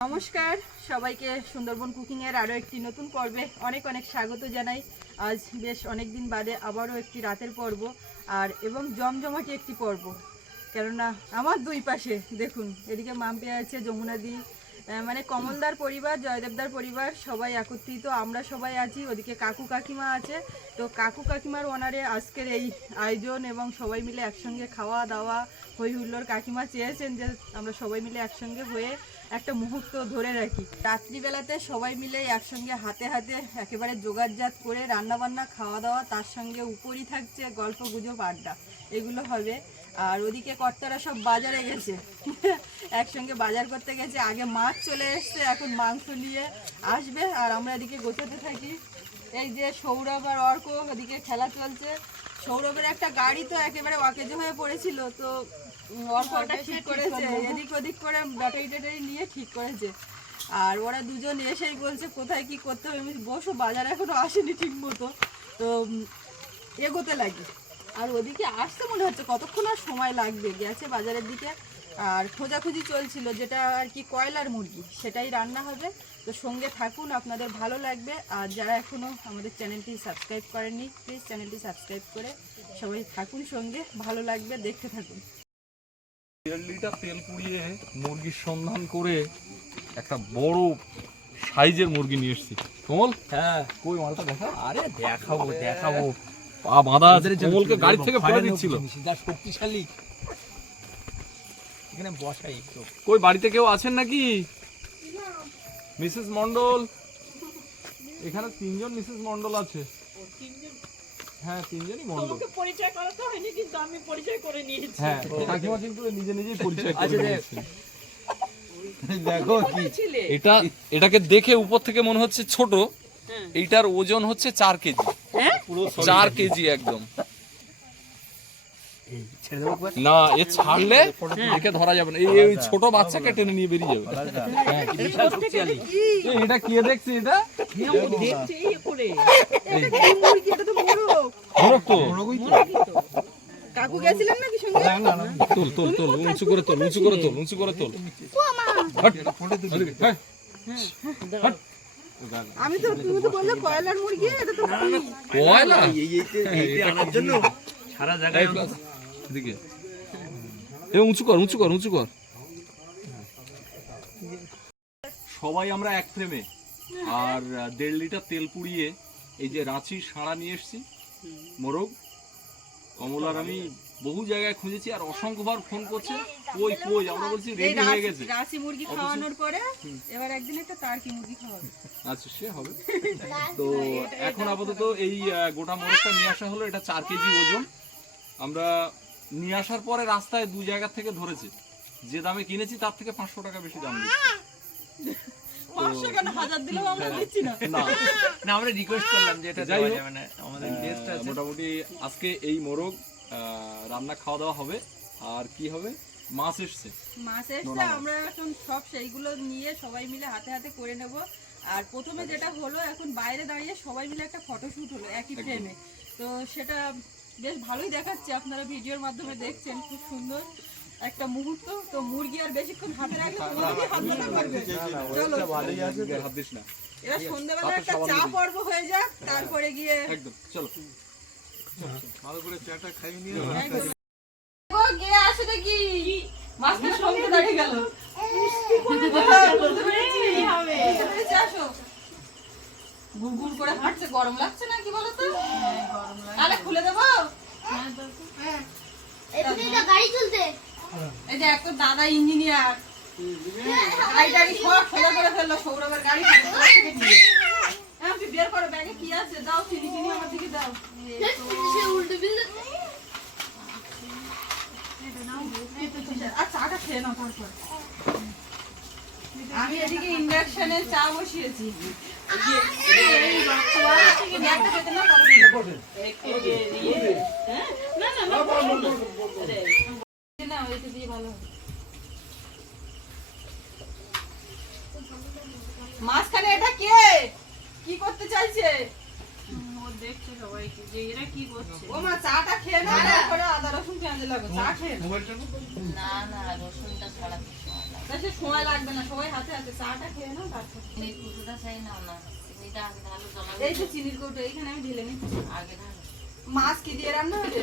নমস্কার, সবাইকে সুন্দরবন কুকিংয়ের আরও একটি নতুন পর্বে অনেক অনেক স্বাগত জানাই। আজ বেশ অনেক দিন বাদে আবারও একটি রাতের পর্ব আর এবং জমজমাটি একটি পর্ব। কেননা আমার দুই পাশে, দেখুন, এদিকে মাম্পি আছে যমুনাদি মানে কমলদার পরিবার, জয়দেবদার পরিবার, সবাই একত্রিত, আমরা সবাই আছি। ওদিকে কাকু কাকিমা আছে। তো কাকু কাকিমার ওনারে আজকের এই আয়োজন এবং সবাই মিলে একসঙ্গে খাওয়া দাওয়া হই হুল্লোর কাকিমা চেয়েছেন যে আমরা সবাই মিলে একসঙ্গে হয়ে একটা মুহূর্ত ধরে রাখি। রাত্রিবেলাতে সবাই মিলে একসঙ্গে হাতে হাতে একেবারে জোগাড়জাত করে রান্নাবান্না খাওয়া দাওয়া তার সঙ্গে উপরই থাকছে গল্প গুজব, আড্ডা। এগুলো হবে। আর ওদিকে কর্তারা সব বাজারে গেছে। একসঙ্গে বাজার করতে গেছে। আগে মাছ চলে এসছে, এখন মাংস নিয়ে আসবে। আর আমরা এদিকে গোছাতে থাকি। এই যে সৌরভ আর অর্ক, ওদিকে খেলা চলছে। সৌরভের একটা গাড়ি তো একেবারে অকেজো হয়ে পড়েছিল, তো এদিক ওদিক করে ব্যাটারি ট্যাটারি নিয়ে ঠিক করেছে। আর ওরা দুজন এসেই বলছে, কোথায় কি করতে হবে? আমি বসো, বাজার এখনও আসেনি ঠিক মতো। তো এগোতে লাগে। আর ওদিকে আসতে মনে হচ্ছে কতক্ষণ আর সময় লাগবে? গেছে বাজারের দিকে। আর খোঁজাখুঁজি চলছিল, যেটা আর কি কয়লার মুরগি, সেটাই রান্না হবে। তো সঙ্গে থাকুন, আপনাদের ভালো লাগবে। আর যারা এখনও আমাদের চ্যানেলটি সাবস্ক্রাইব করেননি প্লিজ চ্যানেলটি সাবস্ক্রাইব করে সবাই থাকুন সঙ্গে। ভালো লাগবে, দেখতে থাকুন। দেড় লিটার তেল পুড়িয়ে মুরগির সন্ধান করে একটা বড় সাইজের মুরগি নিয়ে এসেছি। কমল? হ্যাঁ। কই মালটা দেখা? আরে দেখাবো দেখাবো। পা বাঁধা আছে। কমলকে গাড়ি থেকে ফেলে দিচ্ছিল। যা শক্তিশালী। এখানে বসাই একটু কই বাড়িতে কেউ আছেন নাকি? মিসেস মন্ডল? এখানে তিনজন মিসেস মন্ডল আছে। হ্যাঁ তিনজনই মন্ডল পরিচয় করাতে হয়নি কিন্তু আমি পরিচয় করে নিয়েছি। হ্যাঁ কাকিমা কিন্তু নিজে নিজেই পরিচয় করে আচ্ছা, নিয়েছে। দেখো কি এটা এটাকে দেখে উপর থেকে মনে হচ্ছে ছোট। এইটার ওজন হচ্ছে চার কেজি। চার কেজি একদম? না এ ছাড়লে একে ধরা যাবে না। এই ছোট বাচ্চাকে টেনে নিয়ে বেরিয়ে যাবে। হ্যাঁ, এটা কে দেখছি এটা? তো। বড় ধরক তো কাকু গেছিলেন নাকি সঙ্গে? তোল তোল তোল উঁচু করে তোল উঁচু করে তোল উঁচু করে তোল। হ্যাঁ। আমি তো তুমি তো বললে কয়লার মুরগি এটা তো কয়লা? এই এইতে এইতে আনার জন্য? সারা জায়গায় এদিকে। এ উঁচু কর উঁচু কর উঁচু কর। সবাই আমরা এক ফ্রেমে। আর দেড় লিটার তেল পুড়িয়ে এই যে রাঁচির সাড়া নিয়ে এসেছি। মোরগ কমলার আমি বহু জায়গায় খুঁজেছি আর অসংখ্যবার ফোন করছে কই কই? আমরা বলছি রেডি হয়ে গেছে। রাসি মুরগি খাওয়ানোর পরে এবার একদিন একটা টার্কি মুরগি খাওয়াবে। আচ্ছা সে হবে। তো এখন আপাতত এই গোটা মোরগটা নিয়ে আসা হলো এটা চার কেজি ওজন। আমরা নিয়ে আসার পরে রাস্তায় দু জায়গা থেকে ধরেছে। যে দামে কিনেছি তার থেকে পাঁচশো টাকা বেশি দাম দিচ্ছে। না। না। না। আমরা রিকোয়েস্ট করলাম যে এটা যাই যাবে না। আমাদের গেস্ট আছে। মোটামুটি আজকে এই মোরগ রান্না খাওয়া দাওয়া হবে। আর কি হবে? মাছ এসছে। মাছ এসছে আমরা এখন সব সেইগুলো নিয়ে সবাই মিলে হাতে হাতে করে নেব। আর প্রথমে যেটা হলো এখন বাইরে দাঁড়িয়ে সবাই মিলে একটা ফটোশুট হলো একই ফ্রেমে তো সেটা বেশ ভালোই দেখাচ্ছে আপনারা ভিডিওর মাধ্যমে দেখছেন খুব সুন্দর। একটা মুহূর্ত তো মুরগি আর বেশিক্ষণ হাতে রাখলে তো মুরগি হাত ব্যথা করবে। চলো। হাত দিস না। এবার সন্ধ্যাবেলা একটা চা পর্ব হয়ে যাক তারপরে গিয়ে একদম চলো। ও গে আসে নাকি মাঝখানে সঙ্গে দাঁড়িয়ে গেল। আসো। গুড় করে হাঁটছে গরম লাগছে না কি বলো তো? তাহলে খুলে দেবো? এটা গাড়ি চলতে এই যে একটা দাদা ইঞ্জিনিয়ার। গাড়ি টাড়ি সব সোজা করে ফেলল সৌরভের গাড়ি। হ্যাঁ, বের করো ব্যাগে কি আছে? দাও চিনি চিনি আমার দিকে দাও। আমি এদিকে ইন্ডাকশনে চা বসিয়েছি। হ্যাঁ? না, না, না, না, ওইটা দিয়ে ভালো হবে। মাঝখানে এটা কে? কি করতে চাইছে? ও মা চাটা খেয়ে না তারপরে আদা রসুন পেঁয়াজ লাগো চা খেয়ে না না রসুনটা ছাড়া। বেশি সময় লাগবে না সবাই হাতে হাতে চাটা খেয়ে নাও তারপর চিনির কুটোটা চাই না না চিনিটা আগে ঢালো জল এই তো চিনির কৌটো এইখানে আমি ঢেলে নিই আগে ঢালো মাছ কি দিয়ে রান্না হবে?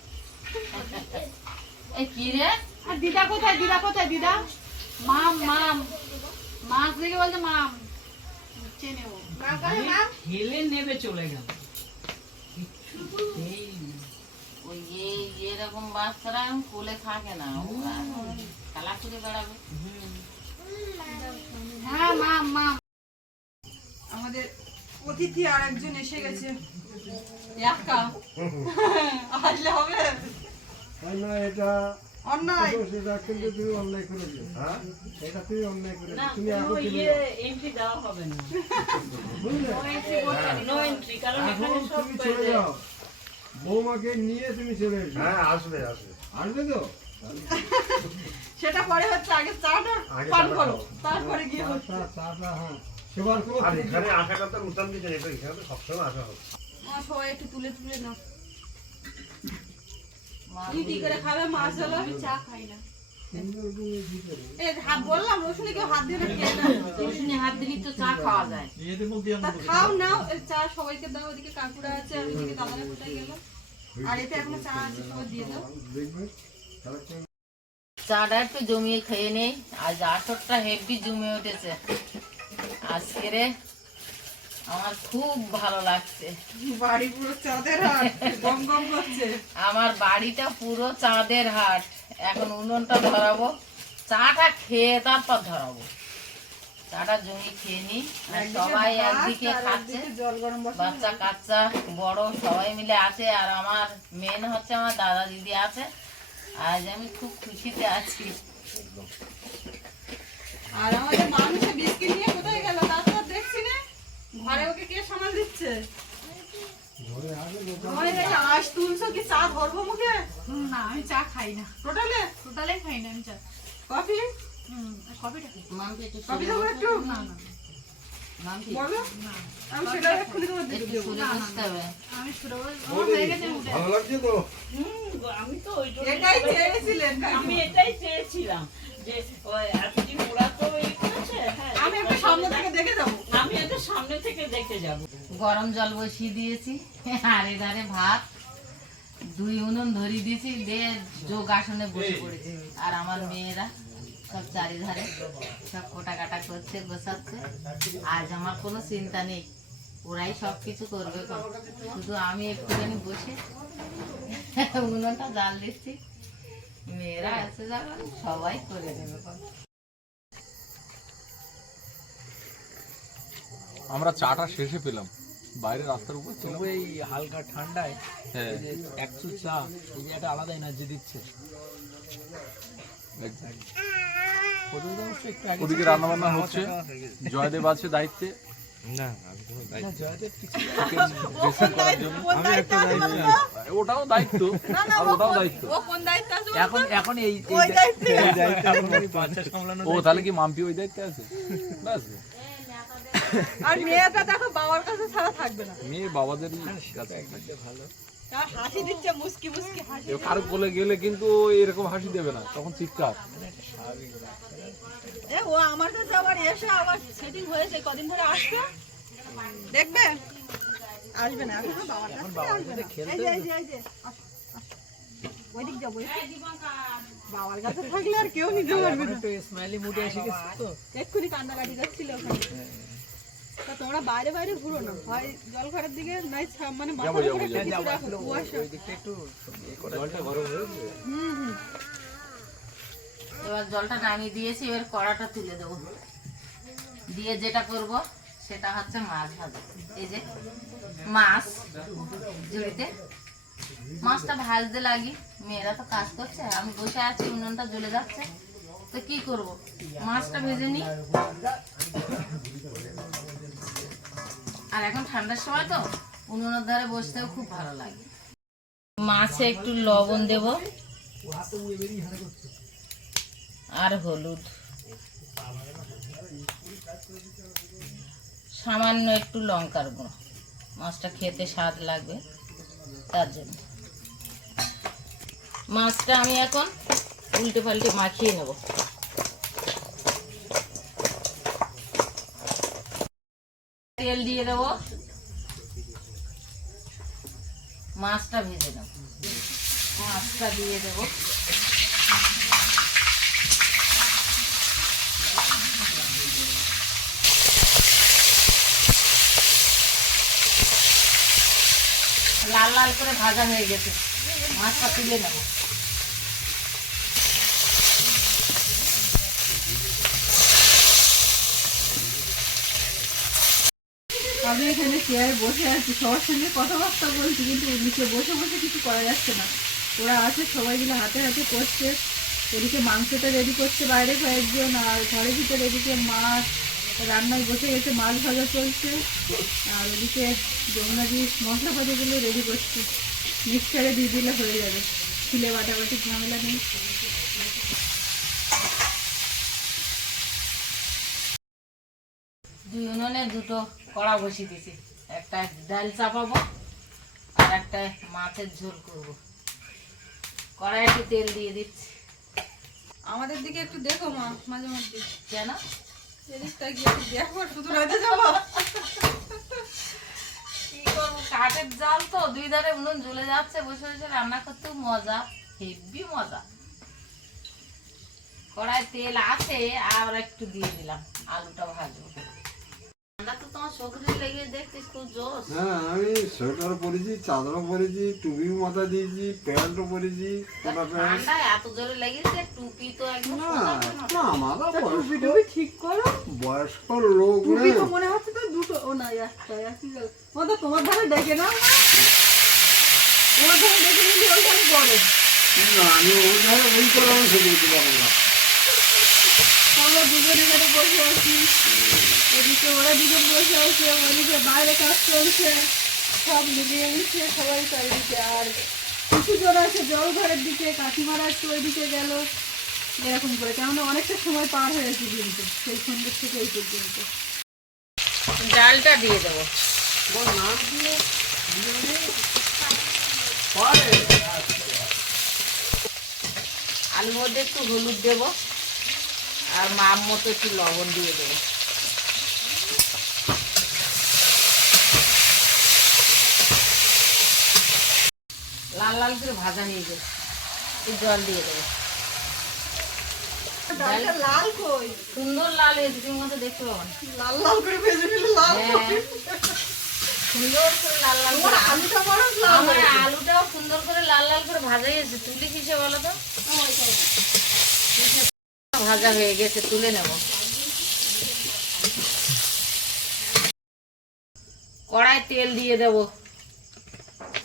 এই কি রে? আর দিদা কোথায়? দিদা কোথায়? দিদা? মাম মাম। মাছ দেখে বলছে মাম। চেনে ও ঠেলে নেবে চলে গেল। ওই এরকম বাচ্চারা এখন কোলে থাকে না ওরা খেলা করে বেড়াবে। হ্যাঁ মাম মাম। আমাদের অতিথি আর একজন এসে গেছে। একা? আসলে হবে। না এটা অন্যায়? সেটা কিন্তু তুমি অন্যায় করেছ হ্যাঁ? এটা তুমি অন্যায় করেছ তুমি এখন চলে ইয়ে এন্ট্রি দেওয়া হবে না। বুঝলে? নো। এন্ট্রি কারণ এখন তুমি চলে যাও। বৌমাকে নিয়ে তুমি চলে এসো হ্যাঁ আসবে আসবে। আসবে তো? সেটা পরে হচ্ছে আগে চাটা পান করো। তারপরে গিয়ে হচ্ছে চাটা চাটা হ্যাঁ। সেবার করো আর এখানে আসাটা তো এখানে সবসময় আসা হচ্ছে সবাই একটু তুলে তুলে নাও। তুমি কি করে খাবে মাছ হলো। চা খাই না। সুন্দর করে ভিতরে এ হাত বললাম রসুনে কেউ হাত দিয়ে খেয়ে না রসুনে হাত দিলেই তো চা খাওয়া যায়। খাও নাও চা সবাইকে দাও ওদিকে কাকুরা আছে আর ওদিকে দাদারা কোথায় গেল? আর এতে এখনও চা আছে সবাই দিয়ে দাও। দেখবে সারাক্ষণ চাটা একটু জমিয়ে খেয়ে নেই আজ আসরটা হেভি জমে উঠেছে। আজকে রে আমার খুব ভালো লাগছে। বাড়ি পুরো চাঁদের হাট গম গম করছে। আমার বাড়িটা পুরো চাঁদের হাট। এখন উনুনটা ধরাবো চাটা খেয়ে তারপর ধরাবো। চাটা জমি খেয়ে নি সবাই একদিকে খাচ্ছে। বাচ্চা কাচ্চা বড় সবাই মিলে আছে আর আমার মেন হচ্ছে আমার দাদা দিদি আছে। আজ আমি খুব খুশিতে আছি। আর আমাদের মানুষে বিস্কিট নিয়ে কোথায় গেল তা তো আর দেখছি না ঘরে ওকে কে সামাল দিচ্ছে? ঘরে আসবে ঘরে দেখে আঁশ তুলছো কি চা ধরবো মুখে? না আমি চা খাই না। টোটালে? টোটালে খাই না আমি চা। কফি? কফিটা খাই। মামকে একটু কফি দেবো না না। আমি এটাই চেয়েছিলেন আমি এটাই চেয়েছিলাম যে ওই এতদিন ওরা তো এই করেছে? হ্যাঁ আমি একটু সামনে থেকে দেখে যাব। আমি সামনে থেকে দেখে যাব। গরম জল বসিয়ে দিয়েছি। আর এধারে ভাত, দুই উনুন ধরিয়ে দিয়েছি, দিয়ে যোগ আসনে বসে পড়েছি আর আমার মেয়েরা সব চারিধারে সব কোটা কাটা করছে, গোছাচ্ছে। আজ আমার কোনো চিন্তা নেই। ওরাই সব কিছু করবে কর। শুধু আমি একটুখানি বসে উনুনটা জাল দিচ্ছি। মেয়েরা আছে যাবে সবাই করে দেবে আমরা চাটা শেষে পেলাম। বাইরে রাস্তার উপর ছিল এই হালকা ঠান্ডায় হ্যাঁ। একশো চা এই যে একটা আলাদা এনার্জি দিচ্ছে। একটু ওদিকে রান্না বান্না হচ্ছে। জয়দেব আছে দায়িত্বে। একটা ওটাও দায়িত্ব। আর ওটাও দায়িত্ব। এখন এখন এই ও তাহলে কি মাম্পি ওই দায়িত্বে আছে? ব্যাস। আর মেয়েটা দেখো বাবার কাছে ছাড়া থাকবে না। মেয়ে বাবাদেরই কাছে ভালো হাসি দিচ্ছে মুস্কি মুস্কি হাসি কারও কোলে গেলে কিন্তু এরকম হাসি দেবে না তখন চিৎকার। এ ও আমার কাছে আবার এসে আবার সেটিং হয়েছে কদিন ধরে আসবে? দেখবে? আসবে না এখন বাবার কাছে আসবে এই যে এই যে এই যে আসো, আসো। ওইদিক যাব বাবার কাছে থাকলে আর কেউ নিতে পারবে না। স্মাইলি মুডে এসে গেছে তো। এক্ষুনি কান্নাকাটি যাচ্ছিল ওখানে। তা তোমরা বাইরে বাইরে ঘুরো না। হয় জল ঘরের দিকে নাই ছা- মানে মাথার উপরে। কিছু রাখো, কুয়াশা। হুম হুম। এবার জলটা নামিয়ে দিয়েছি এবার কড়াটা তুলে দেবো। দিয়ে যেটা করব সেটা হচ্ছে মাছ ভাজা। এই যে মাছ জড়িতে মাছটা ভাজতে লাগি মেয়েরা তো কাজ করছে আমি বসে আছি উনুনটা জ্বলে যাচ্ছে। তো কি করব? মাছটা ভেজে নিই। আর এখন ঠান্ডার সময় তো, উনুনের ধারে বসতেও খুব ভালো লাগে। মাছে একটু লবণ দেব। আর হলুদ। সামান্য একটু লঙ্কার গুঁড়ো। মাছটা খেতে স্বাদ লাগবে, তার জন্য। মাছটা আমি এখন উল্টে পাল্টে মাখিয়ে নেব। তেল দিয়ে দেবো। মাছটা ভেজে নেব। মাছটা দিয়ে দেবো। লাল লাল করে ভাজা হয়ে গেছে। মাছটা তুলে নেব। আমি এখানে চেয়ারে বসে আছি, সবার সঙ্গে কথাবার্তা বলছি, কিন্তু নিচে বসে বসে কিছু করা যাচ্ছে না। ওরা আছে, সবাই মিলে হাতে হাতে করছে। এদিকে মাংসটা রেডি করছে বাইরে কয়েকজন, আর ঘরের ভিতরে এদিকে মাছ, রান্নায় বসে গেছে মাছ ভাজা চলছে। আর ওদিকে যমুনাদি মশলা ভাজাগুলো রেডি করছে। মিক্সচারে দিয়ে দিলে হয়ে যাবে। ছিলে বাটাবাটি ঝামেলা নেই। দুই দুটো। কড়া বসিয়ে দিয়েছি। একটা ডাল চাপাবো আর একটা মাছের ঝোল করব। কড়াই একটু তেল দিয়ে দিচ্ছি। আমাদের দিকে একটু দেখো মা মাঝে মধ্যে। কেন? এদিকটা গিয়ে একটু দেখো শুধু রাতে যাব। কি করব? কাঠের জাল তো দুই ধারে উনুন জ্বলে যাচ্ছে বসে বসে রান্না করতেও মজা হেভি মজা। কড়াই তেল আছে আর একটু দিয়ে দিলাম আলুটা ভাজবো। হ্যাঁ আমি সোয়েটারও পরেছি চাদরও পরেছি টুপিও মাথা দিয়েছি প্যান্টও পরেছি কোটা প্যান্ট। ঠান্ডা এত জোরে লেগেছে টুপি তো একদম না সোজা করে মাথা। না আমারও বয়স্ক টুপি ঠিক করো। বয়স্ক লোক টুপি তো মনে হচ্ছে তো দুটো ও না একটা তোমার ধারে ডেকে নাও না তোমার ধারে ডেকে নিলে ওইখানে পড়ে। না আমি ওই ধারে ওই করে আমি দিতে পারব না আমরা দুজনে এখানে বসে আছি। এদিকে ওরা দুজন বসে আছে ওদিকে বাইরে কাজ চলছে। সব মিলিয়ে মিশিয়ে সবাই চারিদিকে আর কিছু জন আছে জল ঘরের দিকে কাকিমারা একটু ওইদিকে গেল। এরকম করে কেননা অনেকটা সময় পার হয়েছে কিন্তু সেই সন্ধ্যের থেকে এই পর্যন্ত। ডালটা দিয়ে দেবো। আলুর মধ্যে একটু হলুদ দেবো। আর মাপ মতো একটু লবণ দিয়ে দেবো। লাল লাল করে ভাজা নিয়ে গেছে একটু জল দিয়ে দেবো। লাল কই? সুন্দর লাল হয়েছে তুমি মতো দেখতে পাবো লাল লাল করে ভেজে নিলে লাল হ্যাঁ। সুন্দর করে লাল লাল করে আলুটা বড় আমার আলুটাও সুন্দর করে লাল লাল করে ভাজা হয়েছে। তুলি কিসে বলো তো। ভাজা হয়ে গেছে তুলে নেব। কড়াই তেল দিয়ে দেব।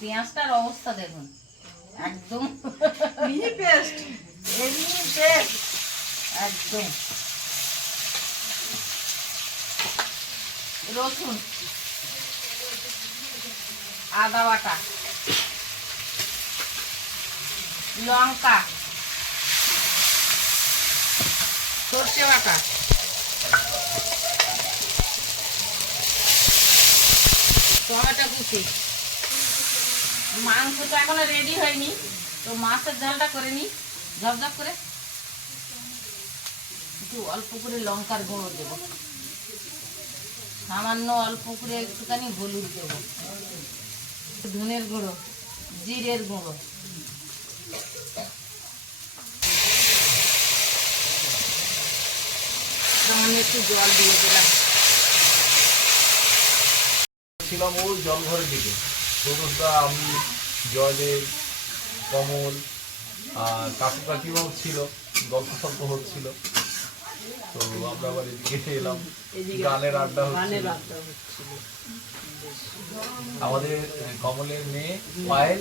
পেঁয়াজটার অবস্থা দেখুন। একদম। মিহি পেস্ট। এমনি পেস্ট। একদম। রসুন। আদা বাটা। লঙ্কা। সর্ষে বাটা। টমেটো কুচি। মাংসটা এখনও রেডি হয়নি, তো মাছের ঝালটা করে নিই ঝপঝপ করে। একটু অল্প করে লঙ্কার গুঁড়ো দেবো। সামান্য অল্প করে একটুখানি হলুদ দেবো। ধনের গুঁড়ো, জিরের গুঁড়ো। সামান্য একটু জল দিয়ে দিলাম। ছিলাম ওই জলঘরের দিকে। প্রদোষদা আমি জয়দেব কমল, আর কাকু কাকিমাও ছিল গল্প সল্প হচ্ছিল। তো আমরা আবার এদিকে এলাম। গানের আড্ডা হচ্ছিল। আমাদের কমলের মেয়ে পায়েল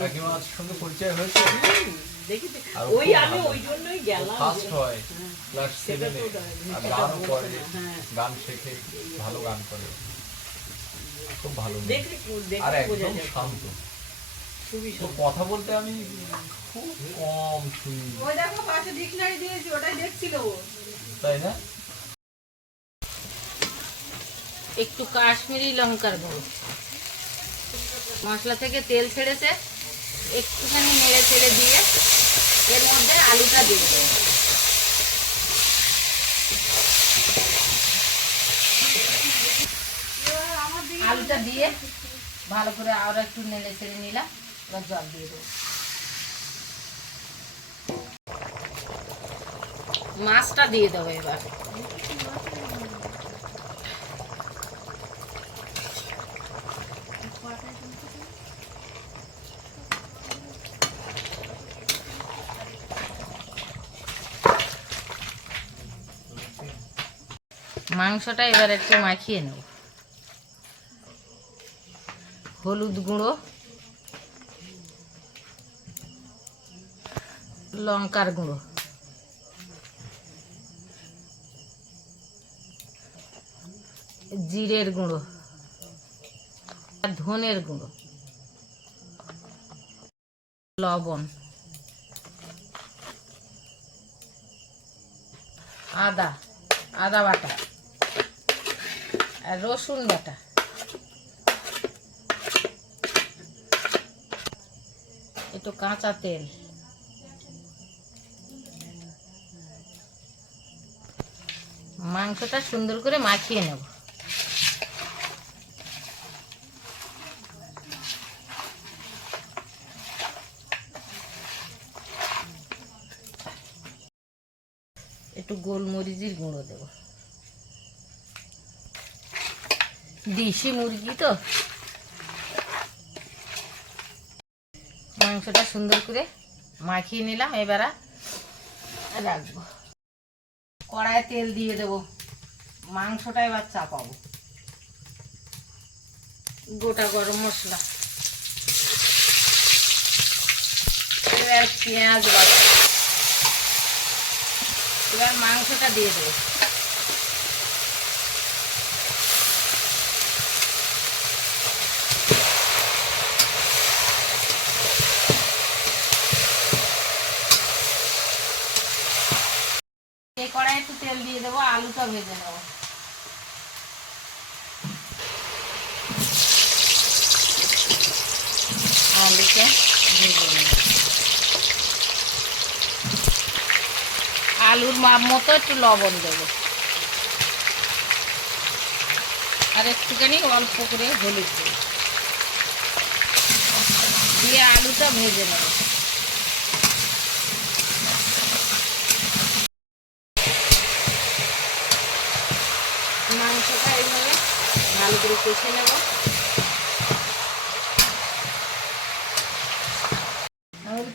কাকিমার সঙ্গে পরিচয় হয়েছে। দেখি তো, আর ওই আমি ওই জন্যই গেলাম ফার্স্ট হয় ক্লাস সেটা সেভেনে আর গানও করে হ্যাঁ। গান শেখে ভালো গান করে। খুব ভালো। আর একদম শান্ত। কথা বলতে আমি খুব কম শুনি। ওই দেখো পাশে ডিকশনারি দিয়েছি ওটাই দেখছিল তাই না? একটু কাশ্মীরি লঙ্কার গুঁড়ো। মশলা থেকে তেল ছেড়েছে, একটুখানি নেড়ে ছেড়ে দিয়ে এর মধ্যে আলুটা দিয়ে দেবো। আলুটা দিয়ে ভালো করে আরও একটু নেড়ে ছেড়ে নিলাম, এবার জল দিয়ে দেবো। মাছটা দিয়ে দেবো এবার। মাংসটা এবার একটু মাখিয়ে নেব। হলুদ গুঁড়ো, লঙ্কার গুঁড়ো। জিরের গুঁড়ো ধনের গুঁড়ো। লবণ। আদা আদা বাটা। আর রসুন বাটা। একটু কাঁচা তেল। মাংসটা সুন্দর করে মাখিয়ে নেব একটু গোলমরিচের গুঁড়ো দেব দেশি মুরগি তো। মাংসটা সুন্দর করে মাখিয়ে নিলাম, এবার রাখব। কড়াইয়ে তেল দিয়ে দেবো। মাংসটা এবার চাপাবো। গোটা গরম মশলা। এবার পেঁয়াজ বাটা। এবার মাংসটা দিয়ে দেবো এই কড়াই একটু তেল দিয়ে আলুটা ভেজে নেব। ভেজে নেব। আলুর মাপ মতো একটু লবণ দেবো। আর একটুখানি অল্প করে হলুদ দেবো। দিয়ে আলুটা ভেজে নেব মাংসটা এইভাবে ভালো করে কষে নেব।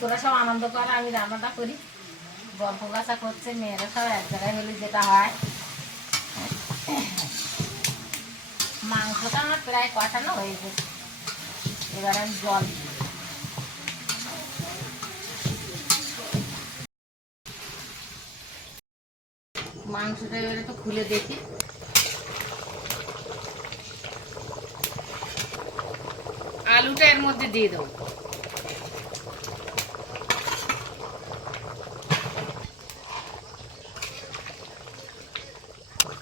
তোরা সব আনন্দ কর, আমি রান্নাটা করি। গল্প গাছা করছে, মেয়েরা সব এক জায়গায় হলে যেটা হয়। মাংসটা আমার প্রায় কষানো হয়ে গেছে। এবার আমি জল মাংসটা এবারে তো খুলে দেখি। আলুটা এর মধ্যে দিয়ে দেবো।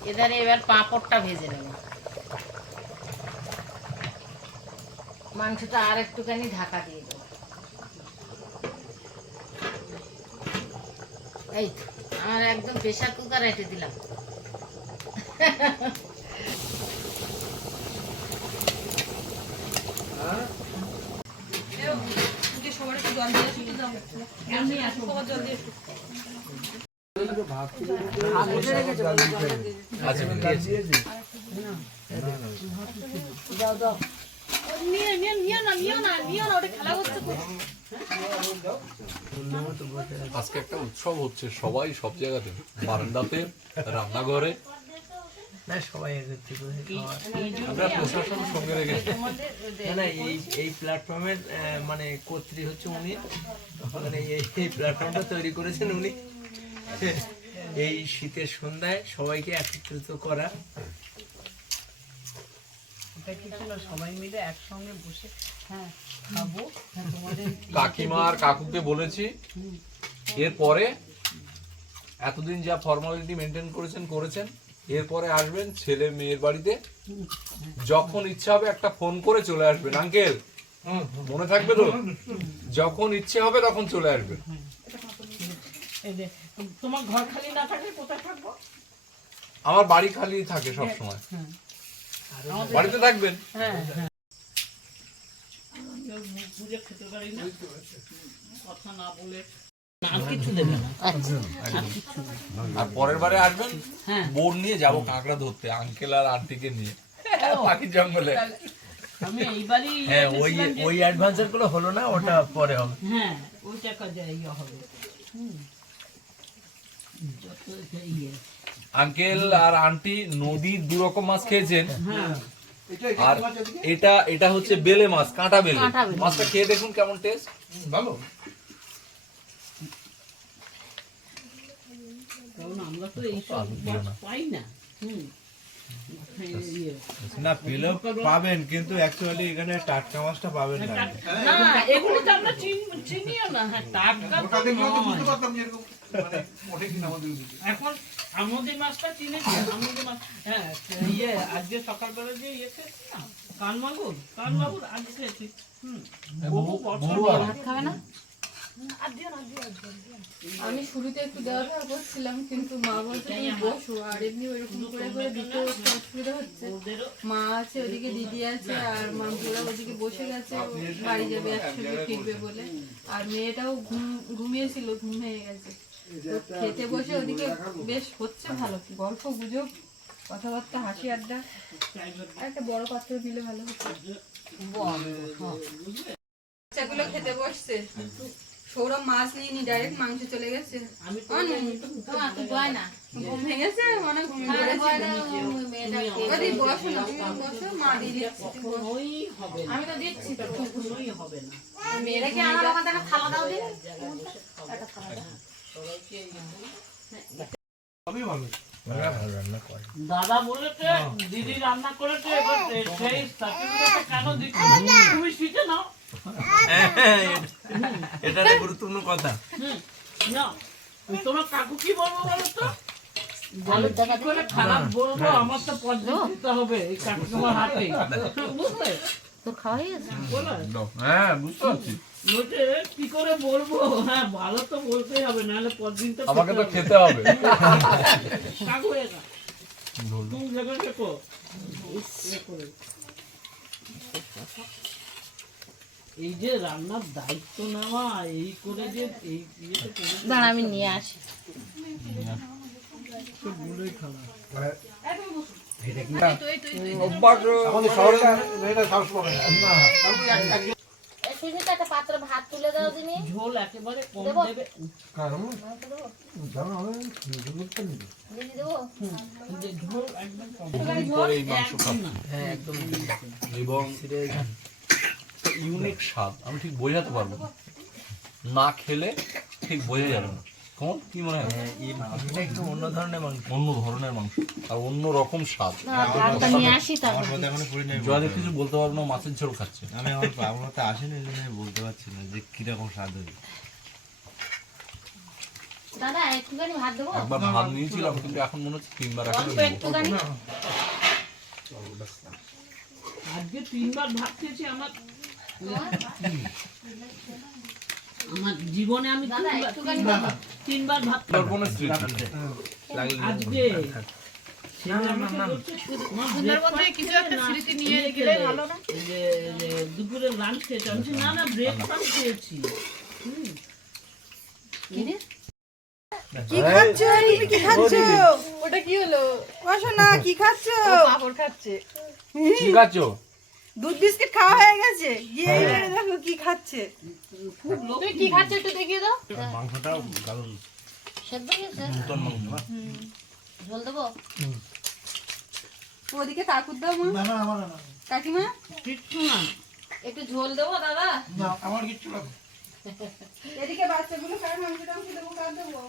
এদারে এবার পাঁপড়টা ভেজে নেব। মাংসটা আর একটুখানি ঢাকা দিয়ে দেবো। এই, আমার একদম প্রেশার কুকার রেটে দিলাম সবার একটু জল দিয়ে আসো তো দাও জল নিয়ে আসো সবার জল দিয়ে আসো আচ্ছা দিয়েছি নিয়ে নিয়ে নিয়ে না নিয়ে না নিয়ে না ওটা খেলা করছে তো। আজকে একটা উৎসব হচ্ছে সবাই সব জায়গাতে। বারান্দাতে রান্নাঘরে না সবাই একত্রিত হয়ে আমরা প্রশাসন সঙ্গে রেখে না না এই এই প্ল্যাটফর্মের মানে কর্ত্রী হচ্ছে উনি। মানে এই এই প্ল্যাটফর্মটা তৈরি করেছেন উনি। এই শীতের সন্ধ্যায় সবাইকে একত্রিত করা। হ্যাঁ হ্যাঁ তোমাদের কাকিমা আর কাকুকে বলেছি এরপরে এতদিন যা ফর্মালিটি মেনটেন করেছেন করেছেন এরপরে আসবেন ছেলে মেয়ের বাড়িতে। যখন ইচ্ছা হবে একটা ফোন করে চলে আসবেন। আঙ্কেল মনে থাকবে তো? যখন ইচ্ছে হবে তখন চলে আসবেন। তোমার ঘর খালি না থাকলে কোথায় থাকব? আমার বাড়ি খালি থাকে সব সময়। বাড়িতে থাকবেন? হ্যাঁ হ্যাঁ। কথা না বলে আর না। আর পরের বারে আসবেন? হ্যাঁ। বোন নিয়ে যাব কাঁকড়া ধরতে আঙ্কেল আর আন্টিকে নিয়ে। পাখির জঙ্গলে। হ্যাঁ ওই ওই অ্যাডভান্সেরগুলো হলো না ওটা পরে হবে। হ্যাঁ ওই হবে। হুম। যত ইয়ে। আঙ্কেল আর আন্টি নদীর দু রকম মাছ খেয়েছেন। হ্যাঁ। আর এটা এটা হচ্ছে বেলে মাছ কাঁটা বেলে। মাছটা খেয়ে দেখুন কেমন টেস্ট ভালো। আমরা তো এইসব মাছ পাই না। হুম। ইয়ে। না পেলেও পাবেন কিন্তু অ্যাকচুয়ালি এখানে টাটকা মাছটা পাবেন না। না এগুলো তো আমরা চিনিও না। হ্যাঁ টাটকা তো নয়। এখন আমুদি মাছটা চিনেছি আমুদি মাছ হ্যাঁ ইয়ে আজকে সকালবেলা যে ইয়ে খেয়েছি না কানমাগুর কানমাগুর আজ খেয়েছি। হুম। বহু বছর ভাত খাবে না? আমি শুরুতে একটু দেওয়া দেওয়া করছিলাম কিন্তু মা বলছে তুমি বসো আর এমনি ওইরকম করে করে দিতে অসুবিধা হচ্ছে। মা আছে ওদিকে দিদি আছে আর মামপুরা ওদিকে বসে গেছে বাড়ি যাবে একসঙ্গে ফিরবে বলে। আর মেয়েটাও ঘুম ঘুমিয়েছিল ঘুম হয়ে গেছে। খেতে বসে ওদিকে বেশ হচ্ছে ভালো। গল্প গুজব কথাবার্তা হাসি আড্ডা একটা বড় পাত্র দিলে ভালো হতো। বাচ্চাগুলো খেতে বসছে। সৌরভ মাছ নিয়ে নি ডাইরেক্ট মাংস চলে গেছে। আমি তো অনু, তোমার তো গয়না। ঘুম ভেঙেছে মানে ঘুম আরে ধরেছে। গয়না ওই মেয়েটা ওদি বসো না বসো মা দিয়ে দিচ্ছি তুমি বসো। কখনোই হবে না। আমি তো দিচ্ছি। তো হবে না। মেয়েরা দেখি আমার ওখান থেকে থালা দাও দিন রান্না করে। দাদা বলেছে দিদি রান্না করেছে এবার সেই সার্টিফিকেটটা কেন দিচ্ছ? তুমি শিখে নাও। এটা একটা গুরুত্বপূর্ণ কথা। না। তোমার কাকু কি বলব বলো তো? বলে কি করে খারাপ বলব আমার তো পদ্মা দিতে হবে এই কাকু তোমার হাতে। বুঝলে? তোর খাওয়া হয়ে হ্যাঁ বুঝতে পারছি। বলছে কি করে বলব? হ্যাঁ ভালো তো বলতেই হবে নাহলে পরদিন তো আমাকে তো খেতে হবে হবে। কাকু এটা তুমি ভেবে দেখো। করে। এই যে রান্নার দায়িত্ব নেওয়া এই করে যে এই দাঁড়া আমি নিয়ে আসি। ঝোল একেবারে কম দেবে। ঝোল একদম হ্যাঁ একদম। এবং ইউনিক স্বাদ আমি ঠিক বোঝাতে পারব না। না খেলে ঠিক বোঝা যাবে না। তোমার কি মনে হয়? হ্যাঁ, এই মাংসটা একটু অন্য ধরনের মাংস। অন্য ধরনের মাংস। আর অন্য রকম স্বাদ। জয়দেব কিছু বলতে পারব না মাছের ঝোল খাচ্ছে। আমি আমার আমার তো আসেনি এই জন্য বলতে পারছি না যে কীরকম স্বাদ হবে। দাদা একটুখানি ভাত দেবো? একবার ভাত নিয়েছিলাম কিন্তু এখন মনে হচ্ছে তিনবার এখন একটুখানি। আজকে তিনবার ভাত খেয়েছি আমার আমার জীবনে আমি তিনবার- ভাত আজকে ছেলে আমাকে বলছে, "মা, breakfast খেলে না, এই যে- যে দুপুরে লাঞ্চ খেয়েছি। আমি না না ব্রেকফাস্ট খেয়েছি। কি খাচ্ছ? তুমি কি খাচ্ছ? ওটা কি হলো? বসো না কি খাচ্ছ? পাপড় খাচ্ছে। ঠিক আছে দুধ বিস্কিট খাওয়া হয়ে গেছে? গিয়ে এইবারে দেখো কি খাচ্ছে। তুমি কি খাচ্ছ একটু দেখিয়ে দাও। মাংসটাও দারুণ সেদ্ধ গেছে নতুন মাংস না? ঝোল দেবো? ওদিকে কাকুর দাও মা। না না আমার না কাকিমা? কিচ্ছু না। একটু ঝোল দেবো দাদা? না আমার কিচ্ছু লাগবে এদিকে বাচ্চাগুলো কার মাংস টাংস দেবো কার দেবো?